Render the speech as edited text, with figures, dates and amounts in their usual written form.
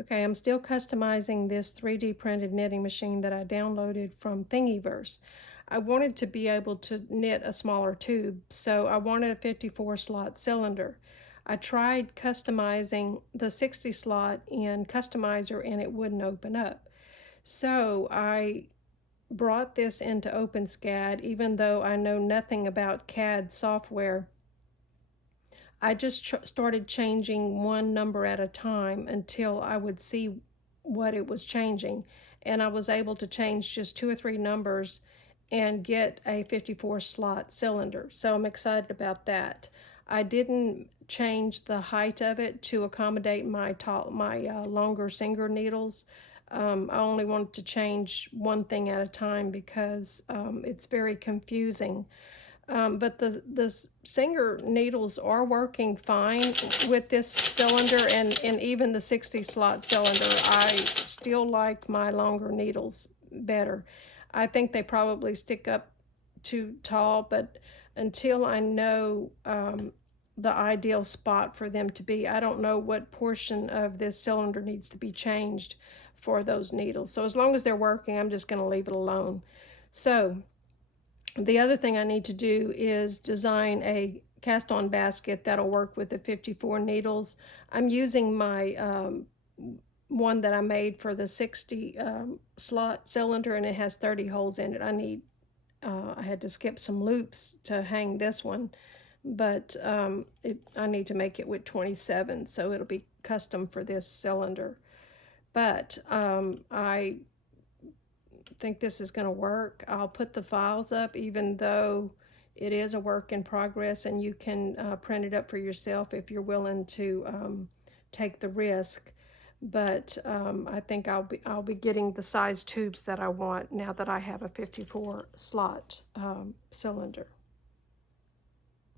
Okay, I'm still customizing this 3D printed knitting machine that I downloaded from Thingiverse. I wanted to be able to knit a smaller tube, so I wanted a 54 slot cylinder. I tried customizing the 60 slot in Customizer and it wouldn't open up. So I brought this into OpenSCAD, even though I know nothing about CAD software. I just started changing one number at a time until I would see what it was changing. And I was able to change just two or three numbers and get a 54 slot cylinder. So I'm excited about that. I didn't change the height of it to accommodate my longer Singer needles. I only wanted to change one thing at a time because it's very confusing. But the Singer needles are working fine with this cylinder, and even the 60 slot cylinder. I still like my longer needles better. I think they probably stick up too tall, but until I know the ideal spot for them to be, I don't know what portion of this cylinder needs to be changed for those needles. So as long as they're working, I'm just going to leave it alone. So the other thing I need to do is design a cast-on basket that'll work with the 54 needles. I'm using my one that I made for the 60 slot cylinder, and it has 30 holes in it. I had to skip some loops to hang this one, but I need to make it with 27, so it'll be custom for this cylinder. But I think this is going to work. I'll put the files up, even though it is a work in progress, and you can print it up for yourself if you're willing to take the risk. But I think I'll be getting the size tubes that I want now that I have a 54 slot cylinder.